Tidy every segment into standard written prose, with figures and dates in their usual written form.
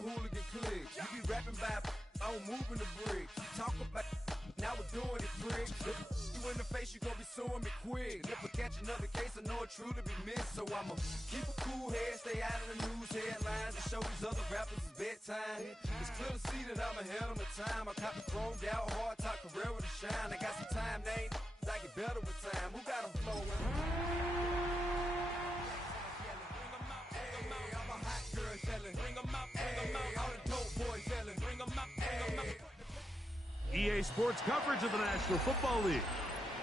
hooligan cliques. You be rapping about on moving the bricks. You talk about now we're doing it, pricks. If you in the face, you gon' be suing me quick. If I catch another case, I know it truly be missed. So I'ma keep a cool head, stay out of the news headlines, and show these other rappers it's bedtime. It's clear to see that I'm ahead of my time. I cop a chromed out, hard top career with a shine. I got some time, they ain't I get better with time. Who got them flowing? Hey, I'm a hot girl yelling. Bring 'em out, bring 'em out. All the dope boys yelling. Bring 'em out, bring 'em out. EA Sports coverage of the National Football League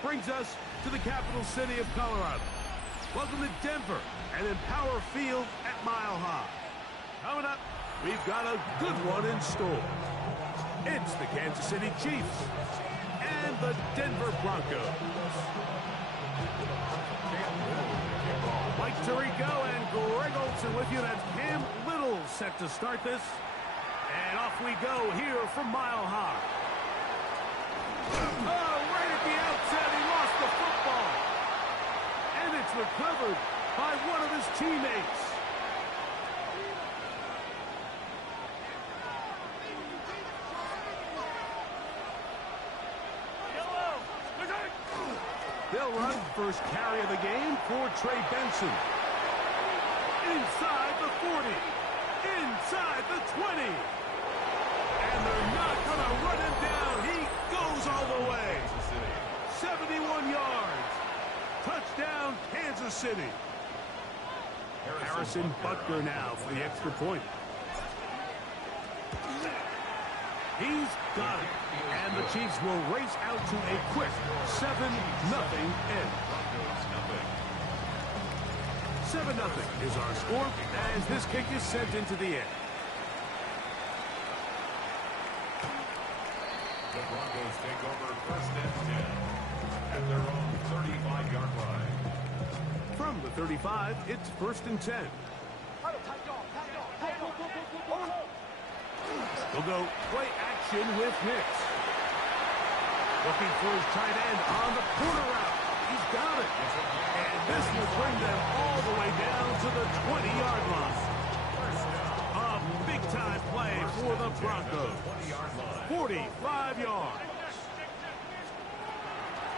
brings us to the capital city of Colorado. Welcome to Denver and Empower Field at Mile High. Coming up, we've got a good one in store. It's the Kansas City Chiefs and the Denver Broncos. Mike Tirico and Greg Olson with you. That's Cam Little set to start this. And off we go here from Mile High. Oh, right at the outset, he lost the football. And it's recovered by one of his teammates. They'll run first carry of the game for Trey Benson. Inside the 40. Inside the 20. And they're not going to run him down. He goes all the way. 71 yards. Touchdown, Kansas City. Harrison Butker now for the extra point. He's got it. And the Chiefs will race out to a quick 7-0 end. 7-0 is our score as this kick is sent into the air. The Broncos take over first and 10 at their own 35-yard line. From the 35, it's first and 10. We'll go play action with Hicks. Looking for his tight end on the corner route. He's got it. And this will bring them all the way down to the 20-yard line. A big-time play for the Broncos. 45 yards.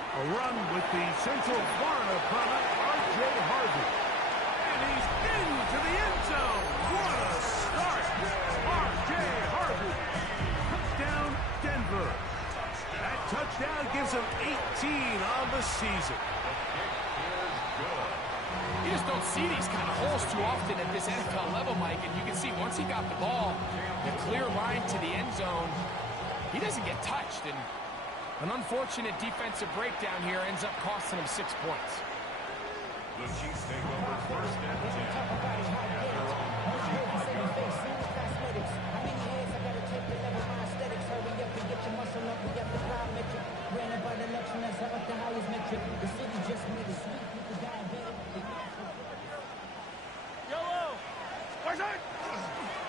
A run with the Central Florida product, R.J. Harvey. And he's into the end zone. What a start. R.J. Harvey. Touchdown, Denver. That touchdown gives him 18 on the season. You just don't see these kind of holes too often at this NFL level, Mike. And you can see once he got the ball, the clear line to the end zone, he doesn't get touched. And an unfortunate defensive breakdown here ends up costing him 6 points. The Chiefs take over first and 10 at their own 35-yard line.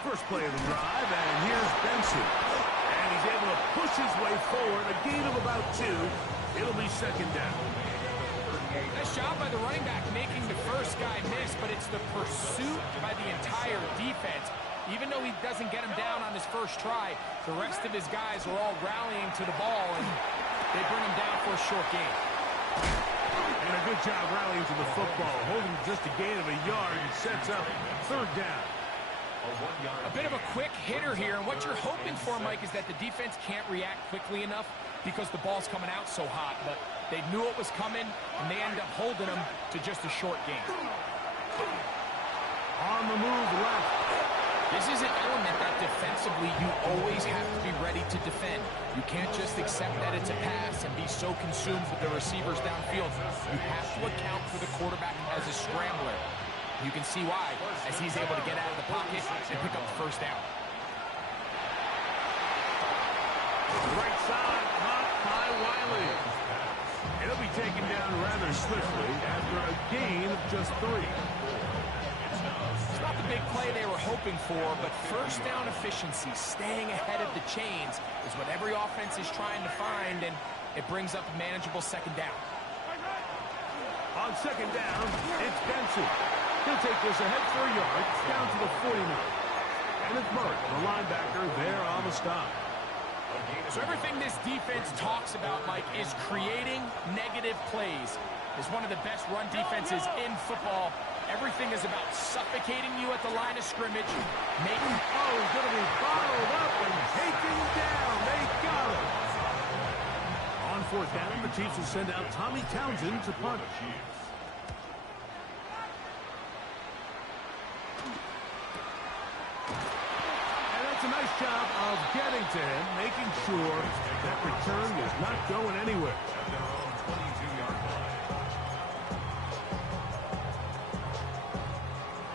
First play of the drive, and here's Benson. And he's able to push his way forward, a gain of about 2. It'll be second down. Nice job by the running back making the first guy miss, but it's the pursuit by the entire defense. Even though he doesn't get him down on his first try, the rest of his guys are all rallying to the ball, and they bring him down for a short gain. And a good job rallying to the football, holding just a gain of a yard and sets up third down. A bit of a quick hitter here, and what you're hoping for, Mike, is that the defense can't react quickly enough because the ball's coming out so hot, but they knew it was coming, and they end up holding him to just a short gain. On the move left. This is an element that defensively you always have to be ready to defend. You can't just accept that it's a pass and be so consumed with the receivers downfield. You have to account for the quarterback as a scrambler. You can see why, as he's able to get out of the pocket and pick up the first down. Right side, caught by Wiley. It'll be taken down rather swiftly after a gain of just 3. It's not the big play they were hoping for, but first down efficiency, staying ahead of the chains, is what every offense is trying to find, and it brings up a manageable second down. On second down, it's Benson. He'll take this ahead for a yard, down to the 49. Kenneth Murray, the linebacker, there on the stop. So everything this defense talks about, Mike, is creating negative plays. It's one of the best run defenses in football. Everything is about suffocating you at the line of scrimmage, making... Oh, he's going to be followed up and taken down. They got him. On fourth down, the Chiefs will send out Tommy Townsend to punt. And that's a nice job of getting to him, making sure that return was not going anywhere.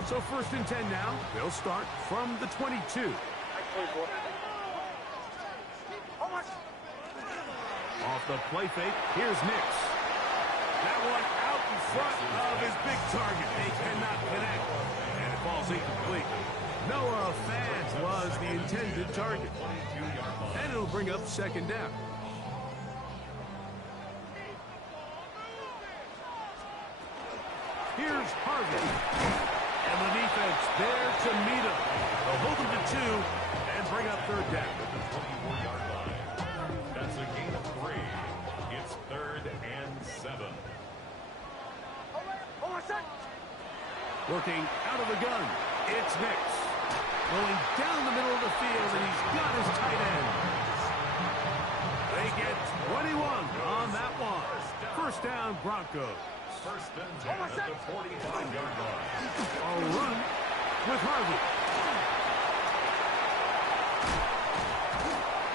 So first and 10 now. They'll start from the 22. Off the play fake, here's Nix. That one out in front of his big target. They cannot connect, and it falls incomplete. Noah Fant was the intended target. And it'll bring up second down. Here's Harvey. And the defense there to meet him. They'll hold him to 2 and bring up third down. At the 24-yard line. That's a gain of 3. It's 3rd and 7. Working out of the gun. It's Nix. Going down the middle of the field, and he's got his tight end. They get 21 on that one. First down, Broncos. First and 10 at the 45-yard line. A run with Harvey.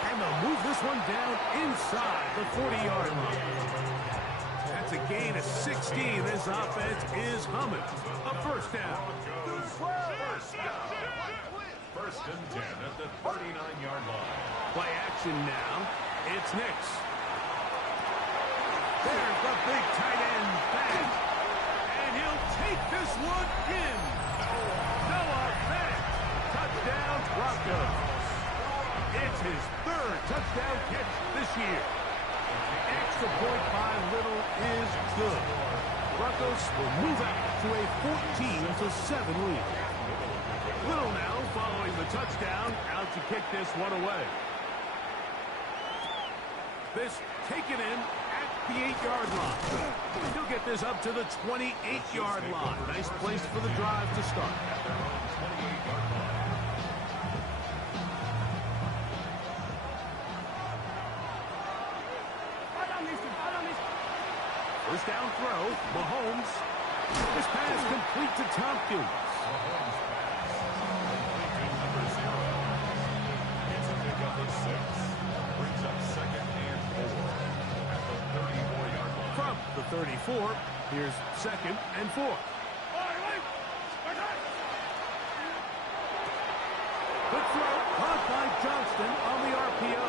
And they'll move this one down inside the 40-yard line. That's a gain of 16. This offense is humming. A first down. First and 10 at the 39-yard line. Play action now. It's Nix. There's the big tight end back. And he'll take this one in. Noah Fant. Touchdown, Broncos. It's his 3rd touchdown catch this year. Extra point by Little is good. Broncos will move out to a 14-7 lead. Little now following the touchdown, out to kick this one away. This taken in at the 8-yard line. He'll get this up to the 28-yard line. Nice place for the drive to start. First down throw, Mahomes. This pass complete to Tompkins. Mahomes pass. Number 0. It's a pickup of 6. Brings up 2nd and 4 at the 34-yard line. From the 34, here's 2nd and 4. Good throw, caught by Johnston on the RPO.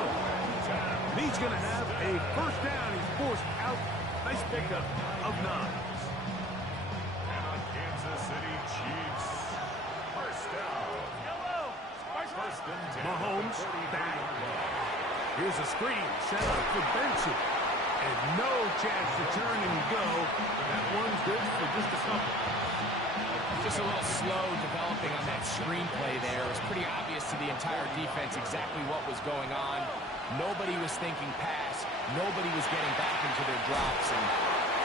He's going to have a first down. He's forced out. Nice pickup of 9. And on Kansas City Chiefs. First down. First and 10. Mahomes back. Here's a screen set up for Benson. And no chance to turn and go. That one's good for just a couple. Just a little slow developing on that screenplay there. It was pretty obvious to the entire defense exactly what was going on. Nobody was thinking pass. Nobody was getting back into their drops, and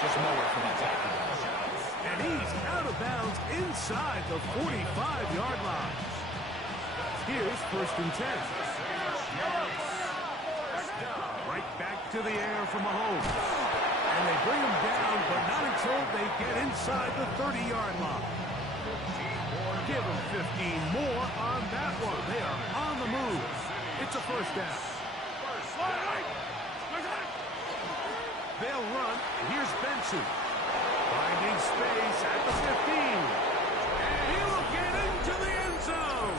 just nowhere for that back to go. And he's out of bounds inside the 45-yard line. Here's first and 10. Right back to the air for Mahomes. And they bring him down, but not until they get inside the 30-yard line. Give them 15 more on that one. They are on the move. It's a first down. They'll run. Here's Benson. Finding space at the 15. And he will get into the end zone.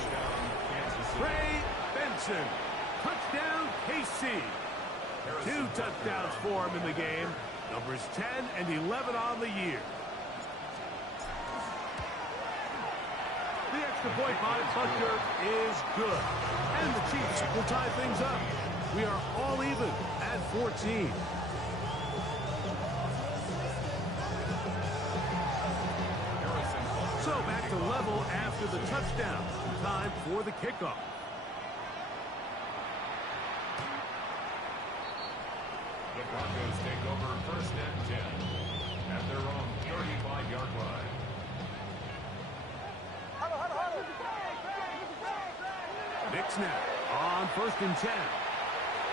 Trey Benson. Touchdown, KC. 2 touchdowns for him in the game. Numbers 10 and 11 on the year. The extra point by Butker is good. And the Chiefs will tie things up. We are all even at 14. So back to level ball after the touchdown. Time for the kickoff. The Broncos take over 1st and 10 at their own 35-yard line. Nick snap on 1st and 10.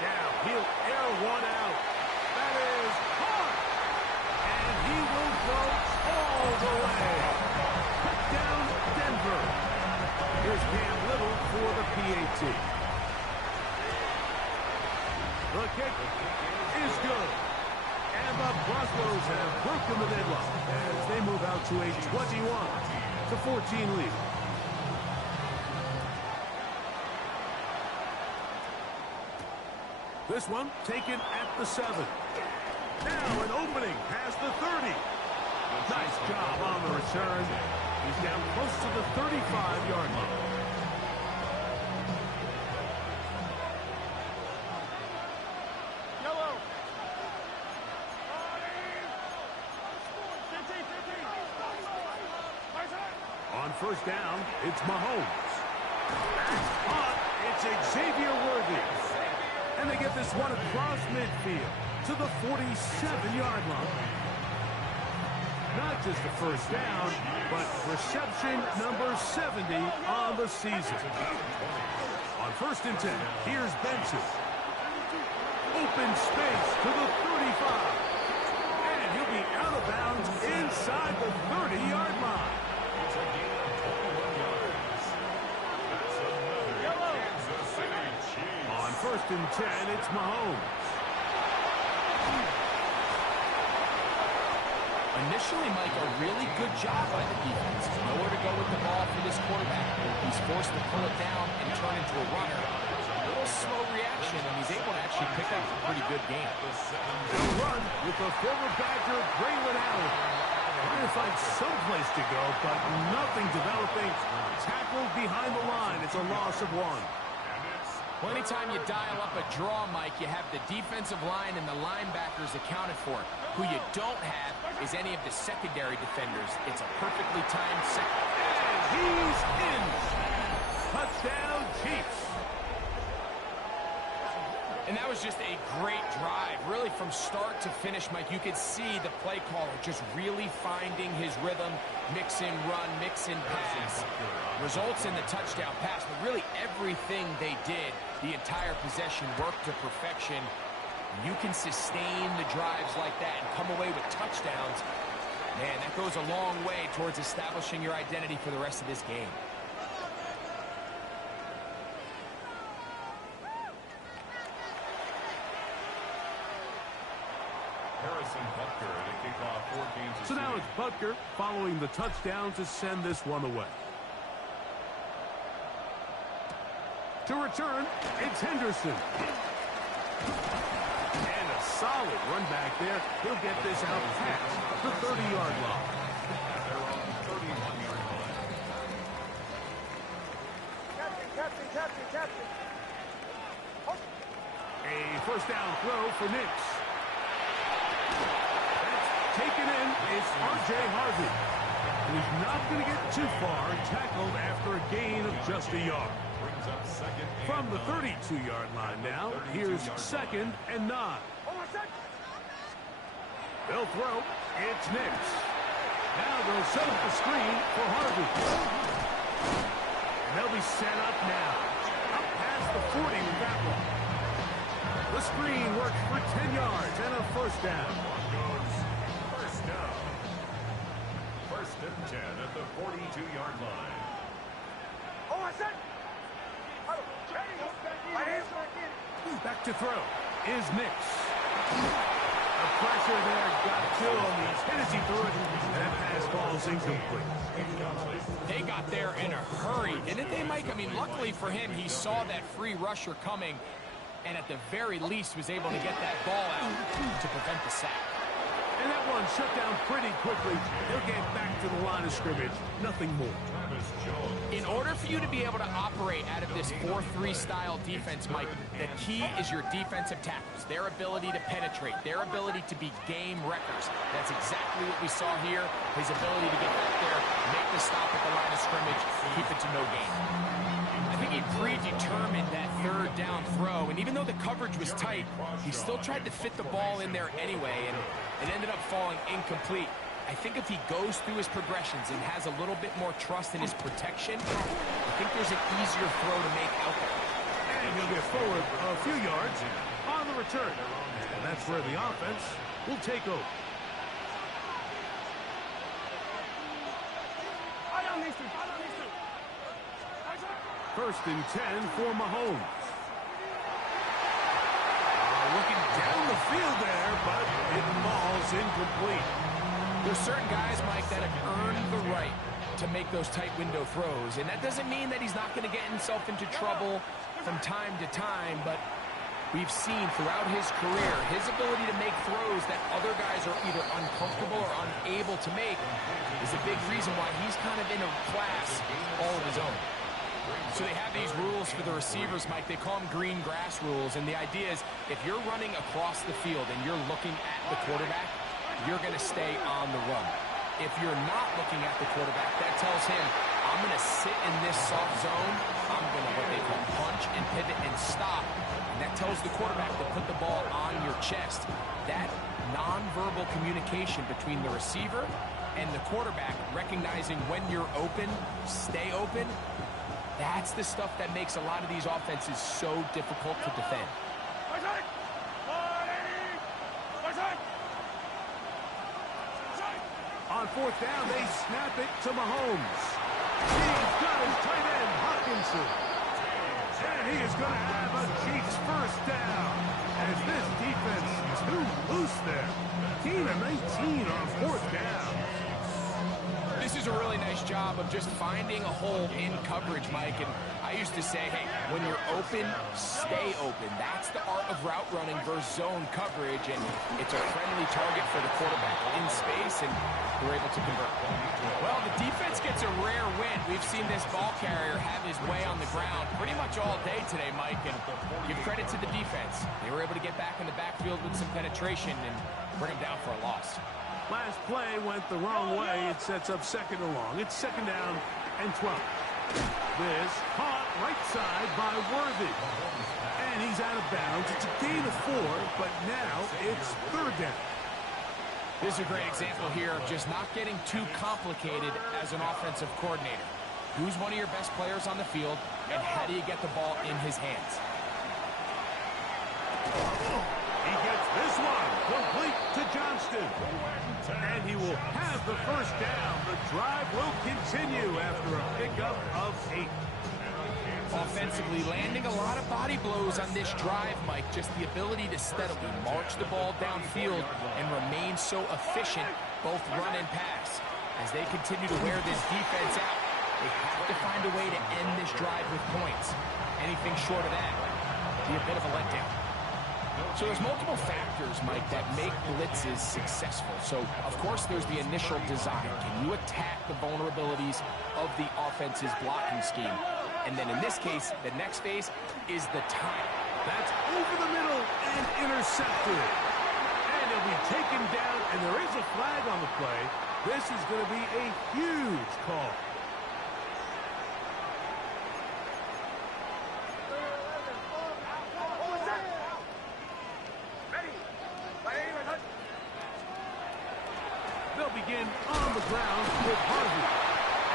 Now he'll air one out. That is caught. And he will go all the way. Touchdown, Denver. Here's Cam Little for the PAT. The kick is good. And the Broncos have broken the deadlock as they move out to a 21-14 lead. This one taken at the 7. Now an opening past the 30. Nice job on the return. He's down close to the 35-yard line. Yellow. On 1st down, it's Mahomes. That's caught. It's Xavier Worthy. And they get this one across midfield to the 47-yard line. Not just a 1st down, but reception number 70 on the season. On 1st and 10, here's Benson. Open space to the 35. And he'll be out of bounds inside the 30-yard line. It's a gain of 21 yards. That's another Kansas City Chiefs. On 1st and 10, it's Mahomes. Initially, Mike, a really good job by the defense. Nowhere to go with the ball for this quarterback. He's forced to pull it down and turn into a runner. A little slow reaction, and he's able to actually pick up a pretty good game. They'll run with the former Badger, Braylon Allen. Trying to find some place to go, but nothing developing. Tackled behind the line. It's a loss of 1. Well, anytime you dial up a draw, Mike, you have the defensive line and the linebackers accounted for. Who you don't have is any of the secondary defenders. It's a perfectly timed second. And he's in. Touchdown, Chiefs. And that was just a great drive. Really, from start to finish, Mike, you could see the play caller just really finding his rhythm. Mix in run, mix in pass. Results in the touchdown pass. But really, everything they did, the entire possession, worked to perfection. You can sustain the drives like that and come away with touchdowns. Man, that goes a long way towards establishing your identity for the rest of this game. So now it's Butker following the touchdown to send this one away. To return, it's Henderson. And a solid run back there. He'll get this out past the 30-yard line. They're on the 31-yard line. Captain. A 1st down throw for Nix. That's taken in. It's R.J. Harvey. He's not going to get too far, tackled after a gain of just a yard. Brings up 2nd and From the 9. 32-yard line now, here's 2nd and 9. They'll throw. It's Nix. Now they'll set up the screen for Harvey. And they'll be set up now. Up past the 40 with that one. The screen works for 10 yards and a 1st down. Broncos, 1st down. 1st and 10 at the 42-yard line. Back to throw is Nix. The pressure there got to him. He's hit as he threw it. And that pass ball's incomplete. They got there in a hurry, didn't they, Mike? I mean, luckily for him, he saw that free rusher coming, and at the very least was able to get that ball out to prevent the sack. And that one shut down pretty quickly. He'll get back to the line of scrimmage. Nothing more. In order for you to be able to operate out of this 4-3 style defense, Mike, the key is your defensive tackles, their ability to penetrate, their ability to be game wreckers. That's exactly what we saw here. His ability to get back there, make the stop at the line of scrimmage, keep it to no gain. I think he predetermined that third down throw, and even though the coverage was tight, he still tried to fit the ball in there anyway, and it ended up falling incomplete. I think if he goes through his progressions and has a little bit more trust in his protection, I think there's an easier throw to make out there. And he'll get forward a few yards on the return. And that's where the offense will take over. First and 10 for Mahomes. Looking down the field there, but it falls incomplete. There's certain guys, Mike, that have earned the right to make those tight window throws. And that doesn't mean that he's not going to get himself into trouble from time to time, but we've seen throughout his career, his ability to make throws that other guys are either uncomfortable or unable to make is a big reason why he's kind of in a class all of his own. So they have these rules for the receivers, Mike. They call them green grass rules, and the idea is if you're running across the field and you're looking at the quarterback, you're going to stay on the run. If you're not looking at the quarterback, that tells him, I'm going to sit in this soft zone. I'm going to what they call punch and pivot and stop. And that tells the quarterback to put the ball on your chest. That nonverbal communication between the receiver and the quarterback, recognizing when you're open, stay open, that's the stuff that makes a lot of these offenses so difficult to defend. On fourth down, they snap it to Mahomes. He's got his tight end, Hawkinson. And he is going to have a Chiefs first down. As this defense is too loose there. 19 on fourth down. This is a really nice job of just finding a hole in coverage, Mike. And I used to say, hey, when you're open, stay open. That's the art of route running versus zone coverage. And it's a friendly target for the quarterback in space, and they're able to convert. Well, the defense gets a rare win. We've seen this ball carrier have his way on the ground pretty much all day today, Mike. And give credit to the defense. They were able to get back in the backfield with some penetration and bring them down for a loss. Last play went the wrong way. It sets up second and long. It's second down and 12. This caught right side by Worthy. And he's out of bounds. It's a gain of 4, but now it's third down. This is a great example here of just not getting too complicated as an offensive coordinator. Who's one of your best players on the field, and how do you get the ball in his hands? He gets this one complete to Johnston. And he will have the first down. The drive will continue after a pickup of 8. Offensively, landing a lot of body blows on this drive, Mike. Just the ability to steadily march the ball downfield and remain so efficient, both run and pass. As they continue to wear this defense out, they have to find a way to end this drive with points. Anything short of that would be a bit of a letdown. So there's multiple factors, Mike, that make blitzes successful. So, of course, there's the initial design. Can you attack the vulnerabilities of the offense's blocking scheme? And then in this case, the next phase is the time. That's over the middle and intercepted. And he'll be taken down, and there is a flag on the play. This is going to be a huge call. They'll begin on the ground with Harvey.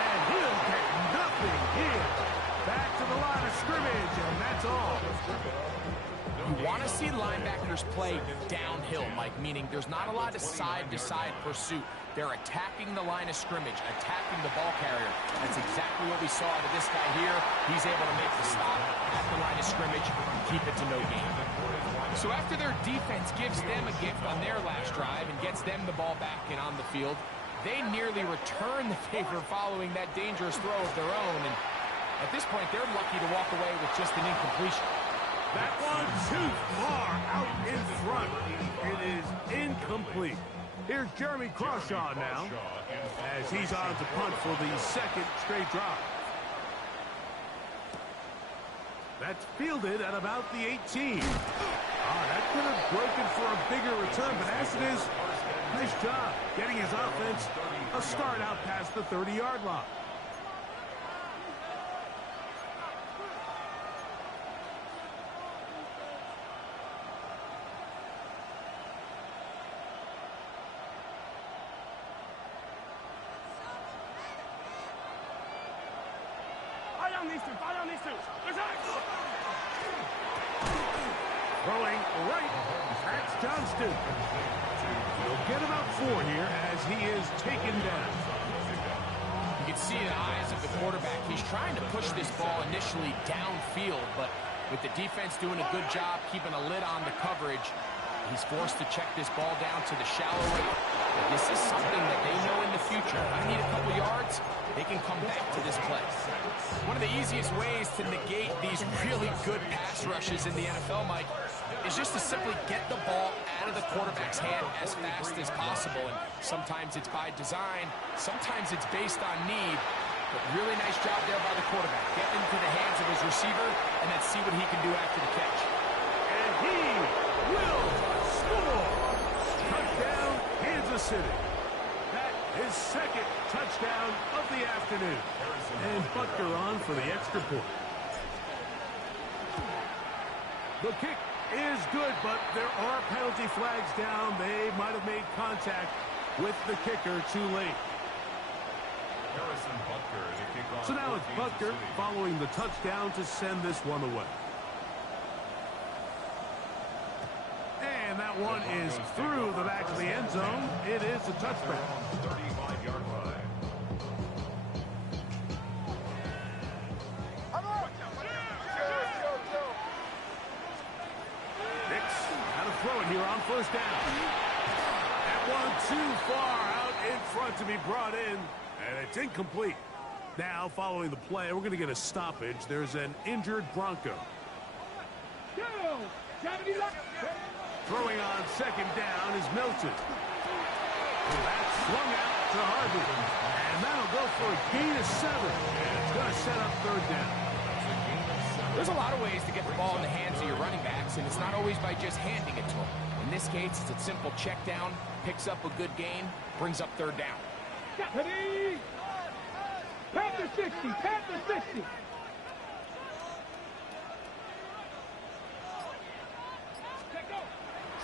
And he'll get nothing here. Back to the line of scrimmage, and that's all. You want to see linebackers play downhill, Mike, meaning there's not a lot of side-to-side pursuit. They're attacking the line of scrimmage, attacking the ball carrier. That's exactly what we saw out of this guy here. He's able to make the stop at the line of scrimmage and keep it to no gain. So after their defense gives them a gift on their last drive and gets them the ball back and on the field, they nearly return the favor following that dangerous throw of their own. And at this point, they're lucky to walk away with just an incompletion. That one too far out in front. It is incomplete. Here's Jeremy Crawshaw now, as he's on to punt for the second straight drive. That's fielded at about the 18. That could have broken for a bigger return, but as it is, nice job getting his offense a start out past the 30-yard line. Throwing right, that's Johnston. He'll get about 4 here as he is taken down. You can see in the eyes of the quarterback, he's trying to push this ball initially downfield, but with the defense doing a good job keeping a lid on the coverage, he's forced to check this ball down to the shallow route. But this is something that they know in the future. If they need a couple yards, they can come back to this play. One of the easiest ways to negate these really good pass rushes in the NFL, Mike, is just to simply get the ball out of the quarterback's hand as fast as possible. And sometimes it's by design, sometimes it's based on need. But really nice job there by the quarterback. Get into the hands of his receiver, and then see what he can do after the catch. And he will score! Touchdown, Kansas City. That is second touchdown of the afternoon. And Butker on for the extra point. The kick is good, but there are penalty flags down. They might have made contact with the kicker too late. So now it's Butker following the touchdown to send this one away. And that one is through the back of the end zone. It is a touchback. 35-yard line. Nix got to throw it here on first down. That one too far out in front to be brought in, and it's incomplete. Now, following the play, we're going to get a stoppage. There's an injured Bronco. Throwing on second down is Milton. That's swung out to Harvey. And that'll go for a gain of 7. And it's going to set up third down. There's a lot of ways to get the ball in the hands of your running backs, and it's not always by just handing it to them. In this case, it's a simple check down, picks up a good gain, brings up third down. Panther 60, Panther 60.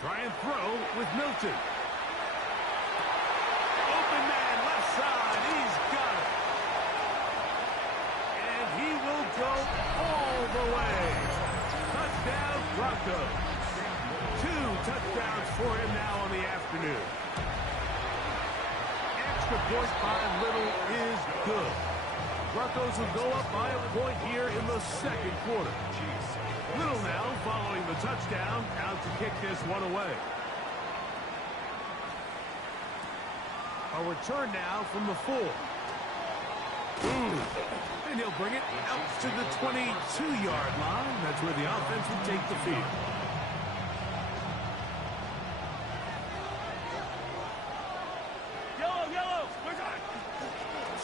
Try and throw with Milton. Open man, left side. He's got it. And he will go all the way. Touchdown, Broncos. 2 touchdowns for him now on the afternoon. Extra point by Little is good. Broncos will go up by a point here in the second quarter. Little now following the touchdown, out to kick this one away. A return now from the 4. And he'll bring it out to the 22-yard line. That's where the offense will take the field.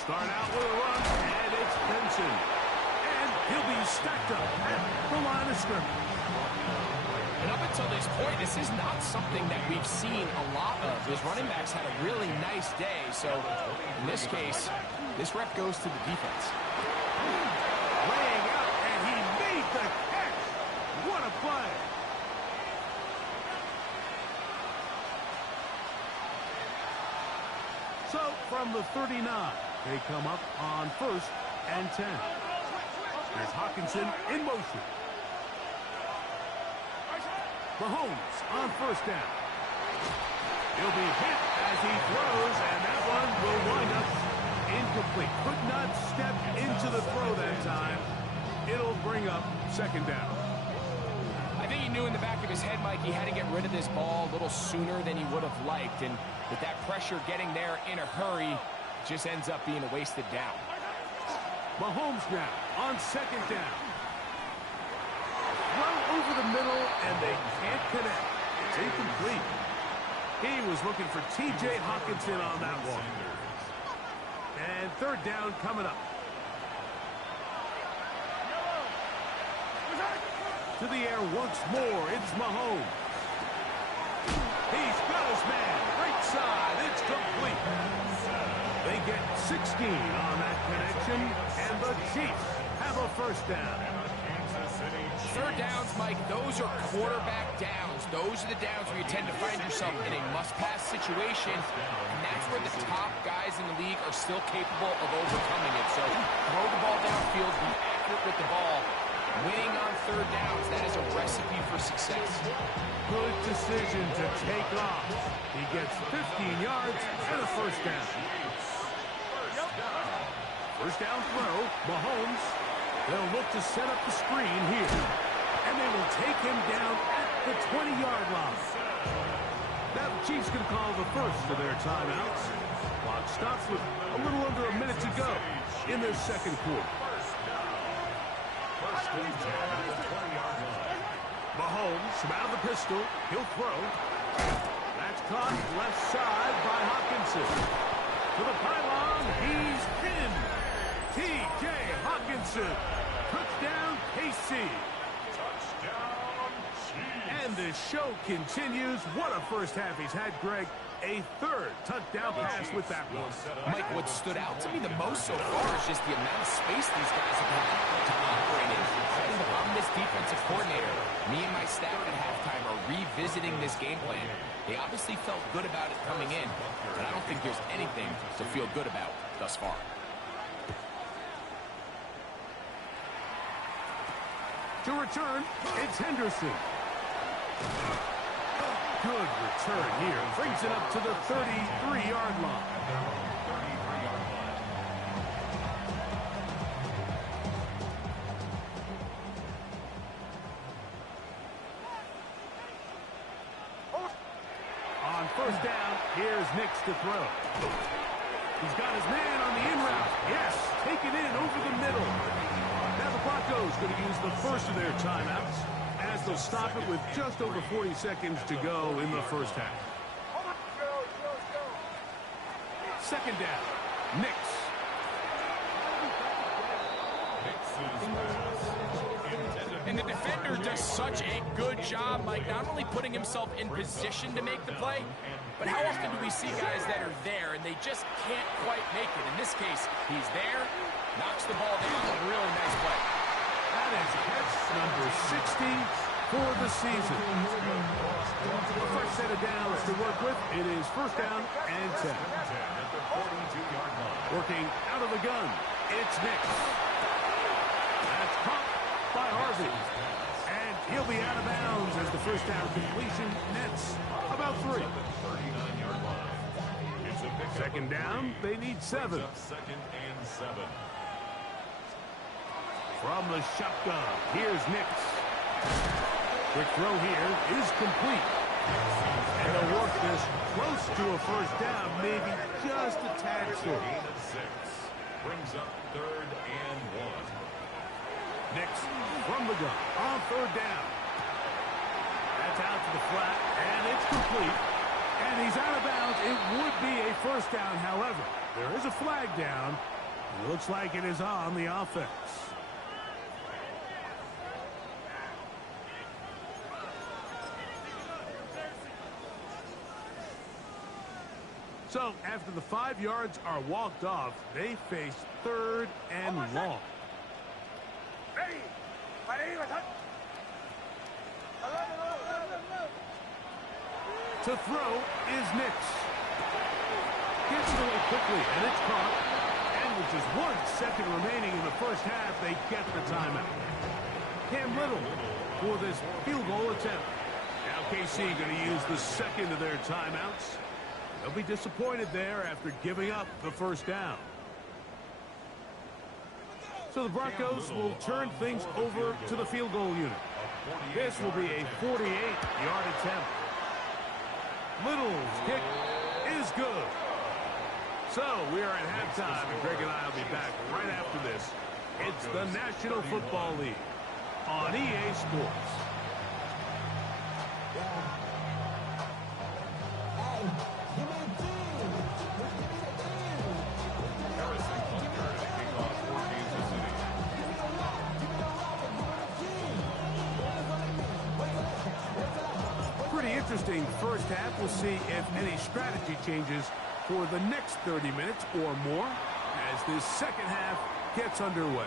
Start out with a run, and it's Benson. And he'll be stacked up at the line of scrimmage. And up until this point, this is not something that we've seen a lot of. His running backs had a really nice day, so in this case, this rep goes to the defense. Laying out, and he made the catch. What a play. So from the 39, they come up on 1st and 10. There's Hawkinson in motion. Mahomes on first down. He'll be hit as he throws, and that one will wind up incomplete. Could not step into the throw that time. It'll bring up second down. I think he knew in the back of his head, Mike, he had to get rid of this ball a little sooner than he would have liked. And with that pressure getting there in a hurry, it just ends up being a wasted down. Mahomes now on second down. Throw over the middle, and they can't connect. It's incomplete. He was looking for T.J. Hawkinson on that one. And third down coming up. To the air once more. It's Mahomes. He's got his man. Right side. It's complete. They get 16 on that connection. And the Chiefs have a first down. Third downs, Mike, those are quarterback downs. Those are the downs where you tend to find yourself in a must-pass situation, and that's where the top guys in the league are still capable of overcoming it. So throw the ball downfield, be accurate with the ball. Winning on third downs, that is a recipe for success. Good decision to take off. He gets 15 yards and a first down. First down throw, Mahomes. They'll look to set up the screen here. And they will take him down at the 20-yard line. Now the Chiefs can call the first of their timeouts. Clock stops with a little under a minute to go in their second quarter. Mahomes from out of the pistol. He'll throw. That's caught left side by Hawkinson. To the pylon. He's pinned. T.J. Hawkinson. Touchdown, KC. And the show continues. What a first half he's had, Greg. A third touchdown pass with that one. Mike, what stood out to me the most so far is just the amount of space these guys have had to operate in. If I'm this defensive coordinator, me and my staff at halftime are revisiting this game plan. They obviously felt good about it coming in, but I don't think there's anything to feel good about thus far. To return, it's Henderson. Good return here. Brings it up to the 33-yard line. On first down, here's Nix to throw. He's got his man on the in route. Yes, take it in over the middle. Now the Broncos going to use the first of their timeouts as they'll stop it with just over 40 seconds to go in the first half. Second down, Nix. And the defender does such a good job, Mike, not only putting himself in position to make the play, but how often do we see guys that are there and they just can't quite make it? In this case, he's there, knocks the ball down, a really nice play. That is catch number 60 for the season. First set of downs to work with. It is first down and 10. Working out of the gun. It's Nix. That's caught by Harvey. And he'll be out of bounds as the first down completion nets about 3. Second down, they need 7. Second and 7. From the shotgun, here's Nix. Quick throw here is complete. And they'll work this close to a first down, maybe just a tad short. Gain of 6. Brings up third and 1. Nix from the gun on third down. That's out to the flat, and it's complete. And he's out of bounds. It would be a first down, however. There is a flag down. It looks like it is on the offense. So, after the 5 yards are walked off, they face third and long. To throw is Nix. Gets it away quickly, and it's caught. And with just 1 second remaining in the first half, they get the timeout. Cam Little for this field goal attempt. Now KC going to use the second of their timeouts. They'll be disappointed there after giving up the first down. So the Broncos will turn things over to the field goal unit. This will be a 48-yard attempt. Little's kick is good. So we are at halftime, and Greg and I will be back right after this. It's the National Football League on EA Sports. Pretty interesting first half. We'll see if any strategy changes for the next 30 minutes or more as this second half gets underway.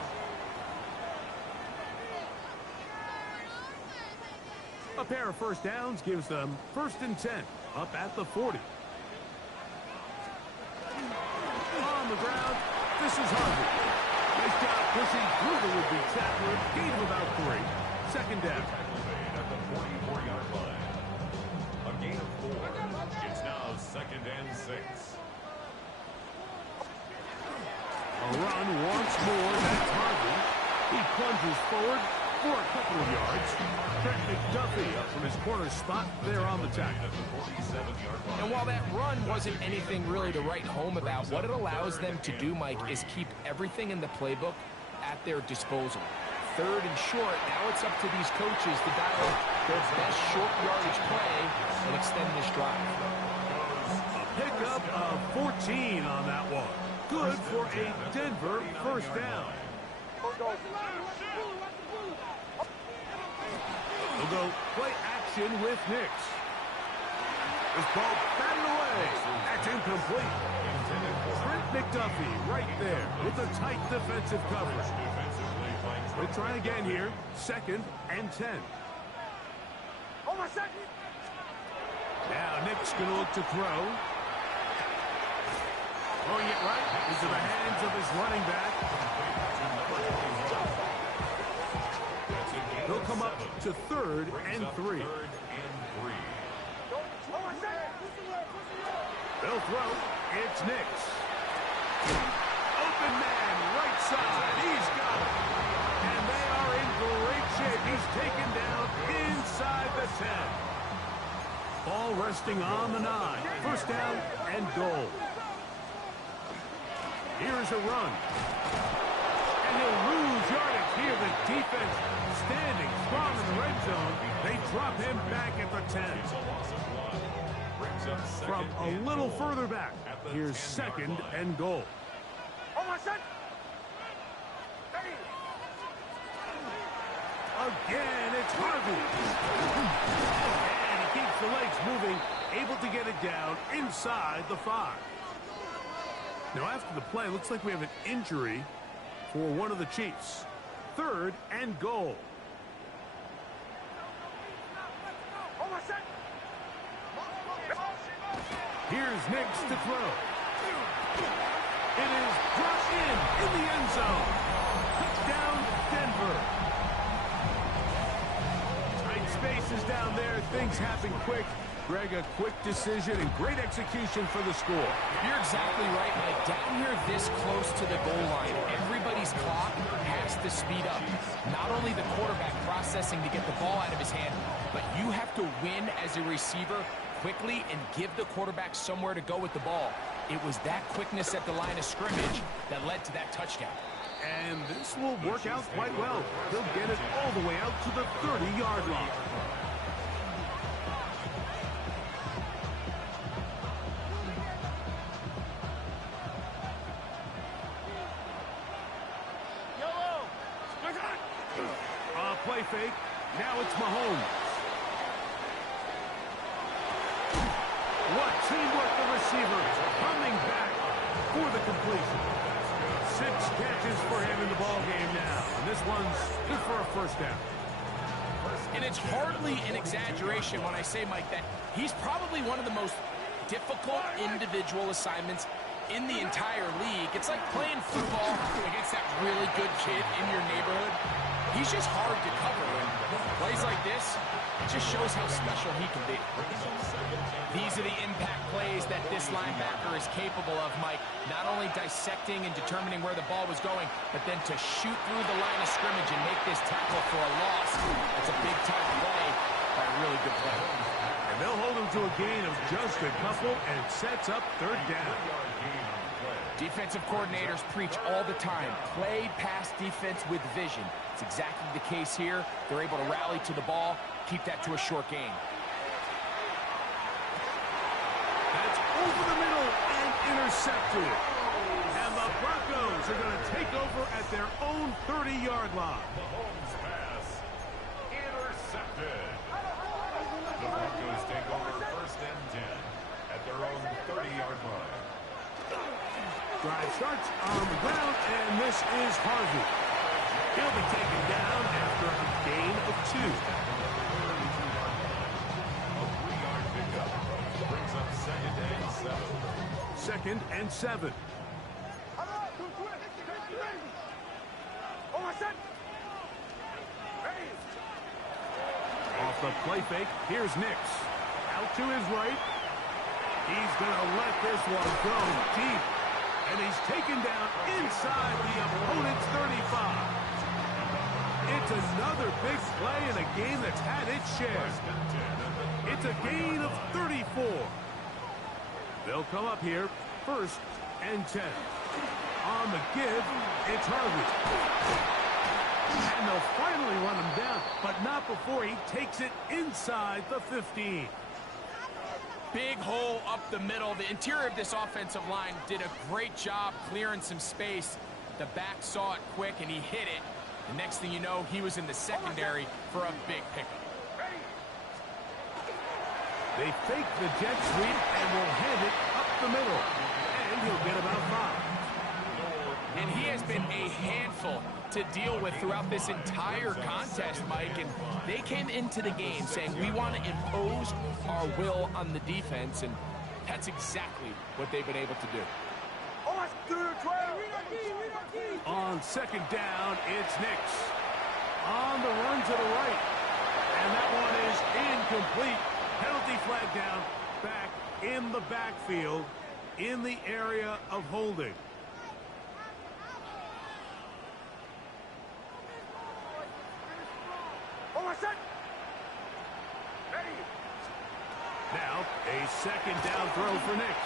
A pair of first downs gives them 1st and 10 up at the 40. On the ground, this is Harvey. Nice job pushing through the would-be tackler. Gain of about 3. Second down. At the 44-yard line. A gain of 4. It's now 2nd and 6. A run once more. That's Harvey. He plunges forward for a couple of yards. Trent McDuffie up from his corner spot there on the tackle. And while that run wasn't anything really to write home about, what it allows them to do, Mike, is keep everything in the playbook at their disposal. 3rd and short, now it's up to these coaches to dial their best short yardage play and extend this drive. A pickup of 14 on that one. Good for a Denver first down. They'll go play action with Nix. This ball batted away. That's incomplete. Trent McDuffie right there with a tight defensive coverage. We'll try again here. 2nd and 10. Now Nick's going to look to throw. Throwing it right into the hands of his running back. He'll come up to 3rd and 3. They'll throw. It's Nix. Open man, right side. He's got it. And they are in great shape. He's taken down inside the 10. Ball resting on the 9. First down and goal. Here's a run. And he'll lose yardage here. The defense standing strong in the red zone. They drop him back at the 10. From a little further back, here's 2nd and goal. Again, it's Harvey. And he keeps the legs moving, able to get it down inside the 5. Now, after the play, looks like we have an injury for one of the Chiefs. 3rd and goal. Here's Nix to throw. It is brought in the end zone. Touchdown, Denver. Tight spaces down there. Things happen quick. Greg, a quick decision and great execution for the score. You're exactly right, Mike. Down here this close to the goal line, everybody's clock has to speed up. Not only the quarterback processing to get the ball out of his hand, but you have to win as a receiver quickly and give the quarterback somewhere to go with the ball. It was that quickness at the line of scrimmage that led to that touchdown. And this will work out quite well. He'll get it all the way out to the 30-yard line. Play fake. Now it's Mahomes. What teamwork, the receiver coming back for the completion. 6 catches for him in the ball game now. And this one's good for a first down. And it's hardly an exaggeration when I say, Mike, that he's probably one of the most difficult individual assignments in the entire league. It's like playing football against that really good kid in your neighborhood. He's just hard to cover. And plays like this, it just shows how special he can be. These are the impact plays that this linebacker is capable of, Mike. Not only dissecting and determining where the ball was going, but then to shoot through the line of scrimmage and make this tackle for a loss. That's a big-time play by a really good player. And they'll hold him to a gain of just a couple, and it sets up 3rd down. Defensive coordinators preach all the time, play pass defense with vision. It's exactly the case here. They're able to rally to the ball, keep that to a short gain. That's over the middle and intercepted. And the Broncos are going to take over at their own 30-yard line. Mahomes pass intercepted. The Broncos Drive starts on the ground, and this is Harvey. He'll be taken down after a gain of 2. A 3-yard pickup brings up 2nd and 7. 2nd and 7. Off the play fake, here's Nix. Out to his right. He's going to let this one go deep. And he's taken down inside the opponent's 35. It's another big play in a game that's had its share. It's a gain of 34. They'll come up here, 1st and 10. On the give, it's Harvey. And they'll finally run him down, but not before he takes it inside the 15. Big hole up the middle. The interior of this offensive line did a great job clearing some space. The back saw it quick, and he hit it. The next thing you know, he was in the secondary for a big pickup. They fake the jet sweep and will hand it up the middle. And he'll get about 5. And he has been a handful to deal with throughout this entire contest, Mike. And they came into the game saying, we want to impose our will on the defense. And that's exactly what they've been able to do. On 2nd down, it's Nix. On the run to the right. And that one is incomplete. Penalty flag down, back in the backfield, in the area of holding. Now, a 2nd down throw for Nix.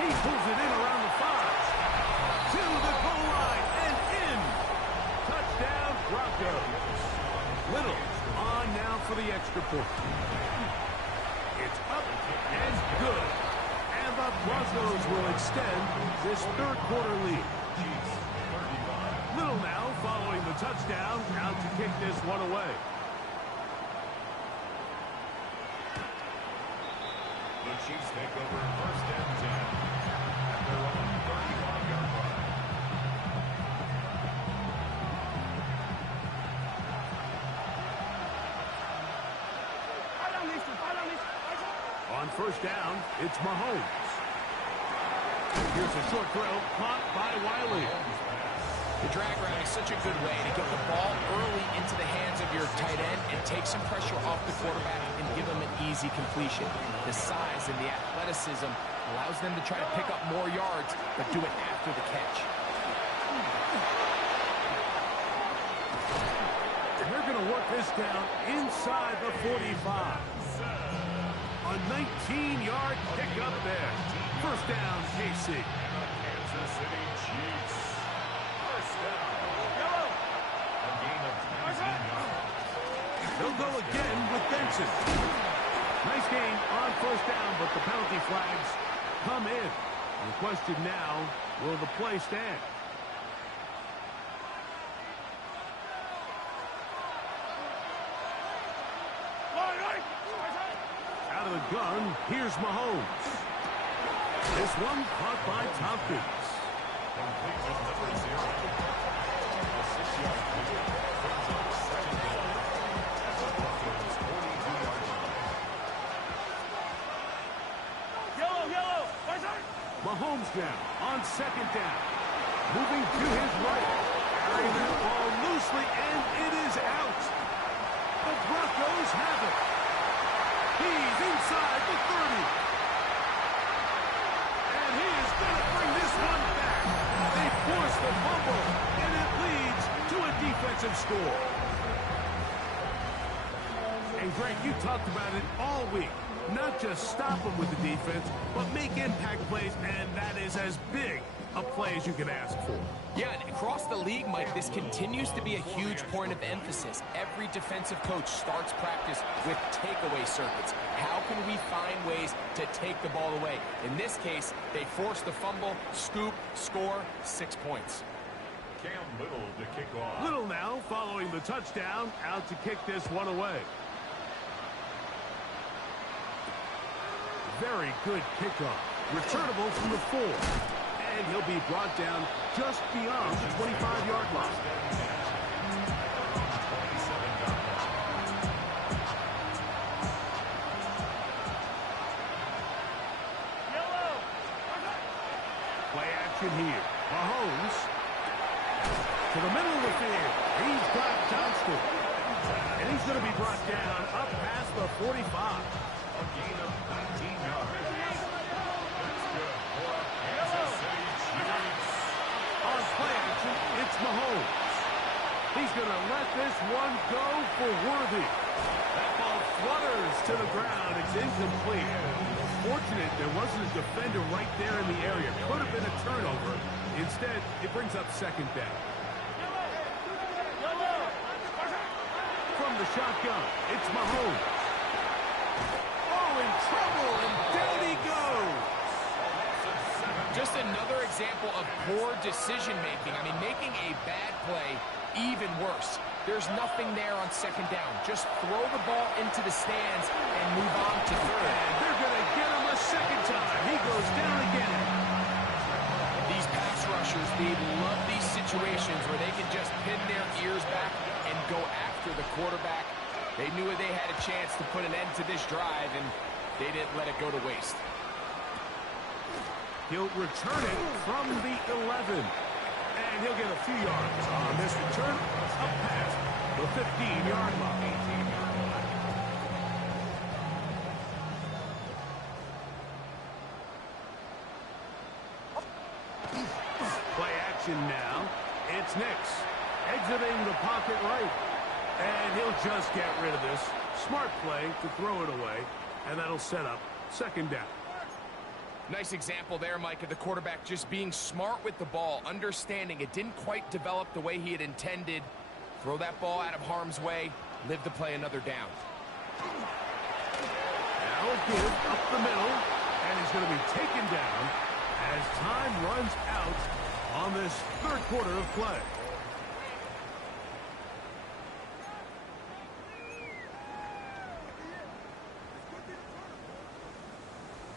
He pulls it in around the 5. To the goal line and in. Touchdown, Broncos. Little on now for the extra point. It's up and good. And the Broncos will extend this 3rd quarter lead. Little now following the touchdown, out to kick this one away. The Chiefs take over 1st and 10 at their own 35-yard line. On 1st down, it's Mahomes. Here's a short throw, caught by Wiley. The drag route is such a good way to get the ball early into the hands of your tight end and take some pressure off the quarterback and give him an easy completion. The size and the athleticism allows them to try to pick up more yards, but do it after the catch. They're going to work this down inside the 45. A 19-yard pickup there. 1st down, KC. Kansas City Chiefs. 1st down. A gain of 19 yards. They'll go again with Benson. Nice gain on 1st down, but the penalty flags come in. The question now, will the play stand? Out of the gun, here's Mahomes. This one caught by Tompkins. Complete with number 0. A 6-yard pickup brings up 2nd down at the Broncos' 42-yard line. Mahomes down on 2nd down. Moving to his right. Carrying that ball loosely, and it is out. The Broncos have it. He's inside the 30. And he is going to bring this one back. They force the fumble, and it leads to a defensive score. And Greg, you talked about it all week. Not just stop them with the defense, but make impact plays, and that is as big a play as you can ask for. Yeah, and across the league, Mike, this continues to be a huge point of emphasis. Every defensive coach starts practice with takeaway circuits. How can we find ways to take the ball away? In this case, they force the fumble, scoop, score, 6 points. Cam Little to kick off. Little now following the touchdown, out to kick this one away. Very good kickoff. Returnable from the 4. And he'll be brought down just beyond the 25-yard line. Play action here. Mahomes to the middle of the field. He's got Johnston. And he's going to be brought down up past the 45. A gain of 19 yards. That's good for a Kansas City Chiefs. On play action, it's Mahomes. He's going to let this one go for Worthy. That ball flutters to the ground. It's incomplete. Fortunate there wasn't a defender right there in the area. Could have been a turnover. Instead, it brings up second down. From the shotgun, it's Mahomes. Oh, in trouble, and down he goes. Just another example of poor decision-making. I mean, making a bad play even worse. There's nothing there on second down. Just throw the ball into the stands and move on to third. And they're going to get him a second time. He goes down again. These pass rushers, they love these situations where they can just pin their ears back and go after the quarterback. They knew they had a chance to put an end to this drive, and they didn't let it go to waste. He'll return it from the 11. And he'll get a few yards on this return up past the 15-yard line. Play action now. It's Nix exiting the pocket right. And he'll just get rid of this. Smart play to throw it away. And that'll set up second down. Nice example there, Mike, of the quarterback just being smart with the ball, understanding it didn't quite develop the way he had intended. Throw that ball out of harm's way, live to play another down. Now a give up the middle, and he's going to be taken down as time runs out on this third quarter of play.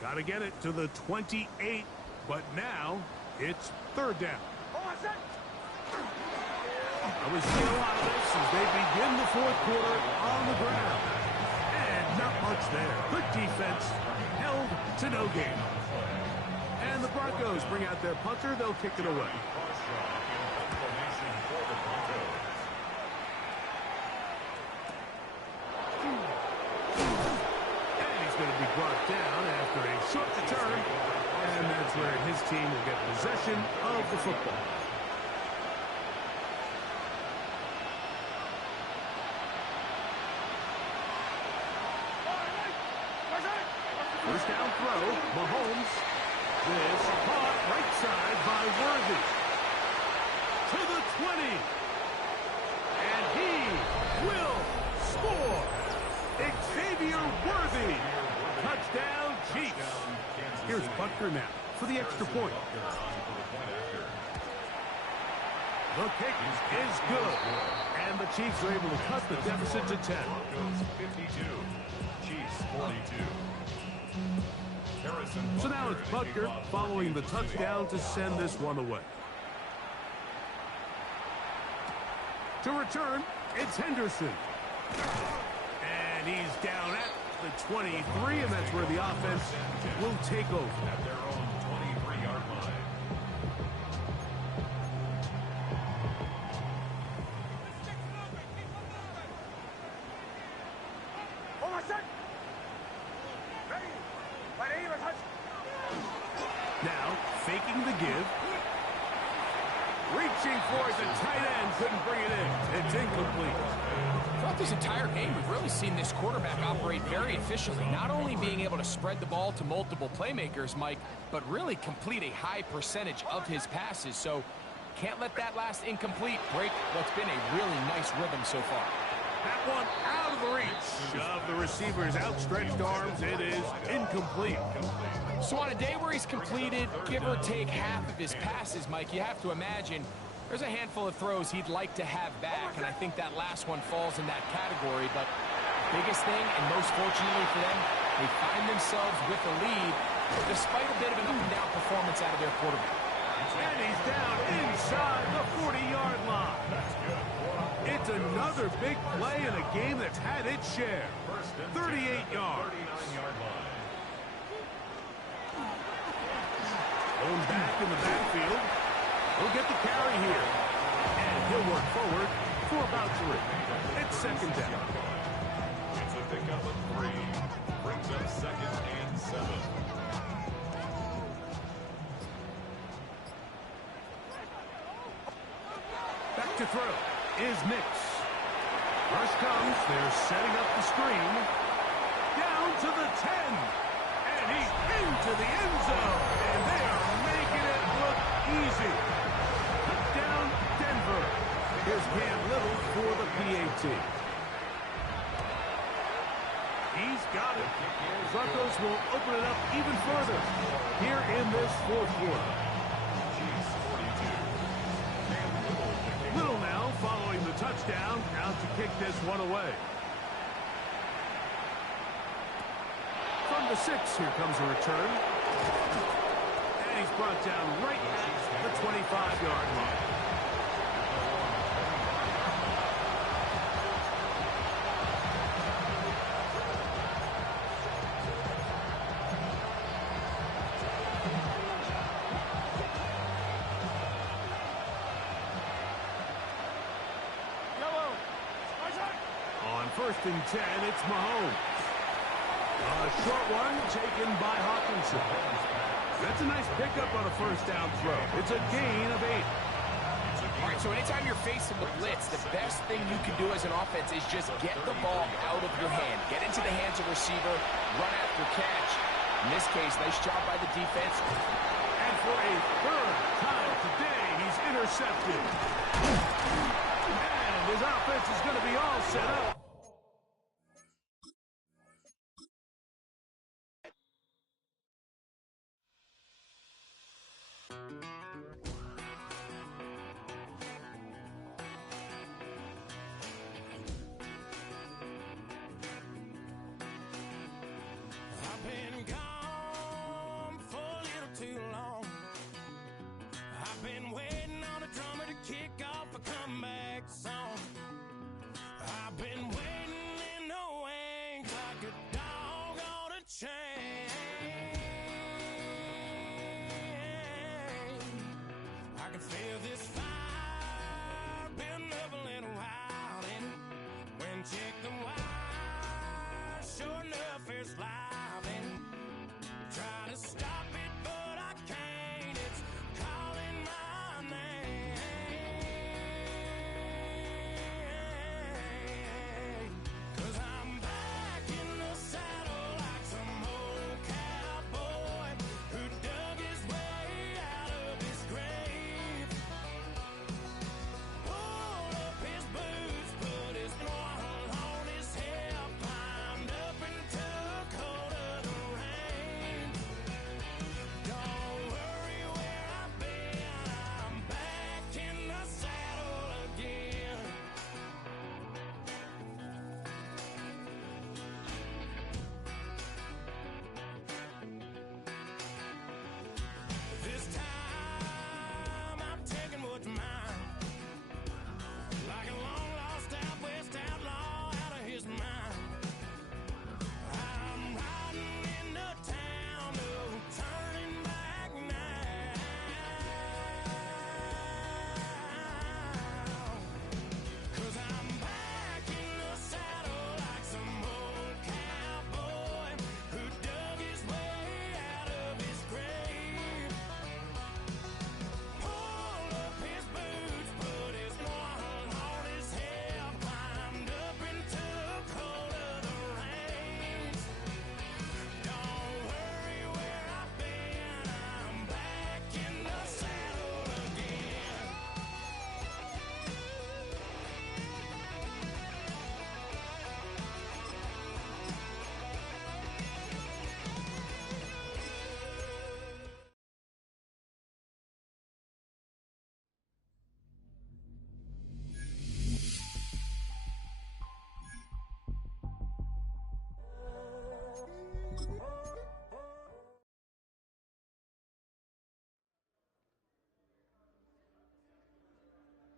Got to get it to the 28, but now it's third down. I was seeing a lot of this as they begin the fourth quarter on the ground. And not much there. Good defense, held to no gain. And the Broncos bring out their punter. They'll kick it away. Going to be brought down after a short return, and that's where his team will get possession of the football. First down throw, Mahomes. This caught right side by Worthy. To the 20. And he will score. Xavier Worthy. Touchdown, Chiefs. Here's Butker now for the extra point. The kick is good. And the Chiefs are able to cut the deficit to 10. 52, Chiefs 42. So now it's Butker following the touchdown to send this one away. To return, it's Henderson. And he's down at the 23, and that's where the offense will take over. At their own 23-yard line. Now, faking the give. Reaching for it, the tight end couldn't bring it in. It's incomplete. Throughout this entire game, we've really seen this quarterback operate very efficiently, not only being able to spread the ball to multiple playmakers, Mike, but really complete a high percentage of his passes. So can't let that last incomplete break what's been a really nice rhythm so far. That one out of the reach of the receiver's outstretched arms. It is incomplete. So on a day where he's completed, give or take half of his passes, Mike, you have to imagine there's a handful of throws he'd like to have back, and I think that last one falls in that category. But biggest thing, and most fortunately for them, they find themselves with a lead, despite a bit of an up-and-down performance out of their quarterback. And he's down inside the 40-yard line. That's good. It's another big play in a game that's had its share. 38 yards. 39-yard line. Going back in the backfield. He'll get the carry here. And he'll work forward for about 3. It's second down. It's a pickup of 3. Brings up second and 7. Back to throw is Mix. Rush comes. They're setting up the screen. Down to the 10. And he's into the end zone. And they are making it look easy. Touchdown, Denver. Here's Cam Little for the PAT. He's got it. Broncos will open it up even further here in this fourth quarter. Little now following the touchdown, out to kick this one away. From the 6, here comes a return. And he's brought down right at the 25-yard line. First and 10, it's Mahomes. A short one taken by Hawkinson. That's a nice pickup on a first down throw. It's a gain of 8. All right, so anytime you're facing the blitz, the best thing you can do as an offense is just get the ball out of your hand. Get into the hands of the receiver, run after catch. In this case, nice job by the defense. And for a third time today, he's intercepted. And his offense is going to be all set up. Sure enough, it's live and try to stop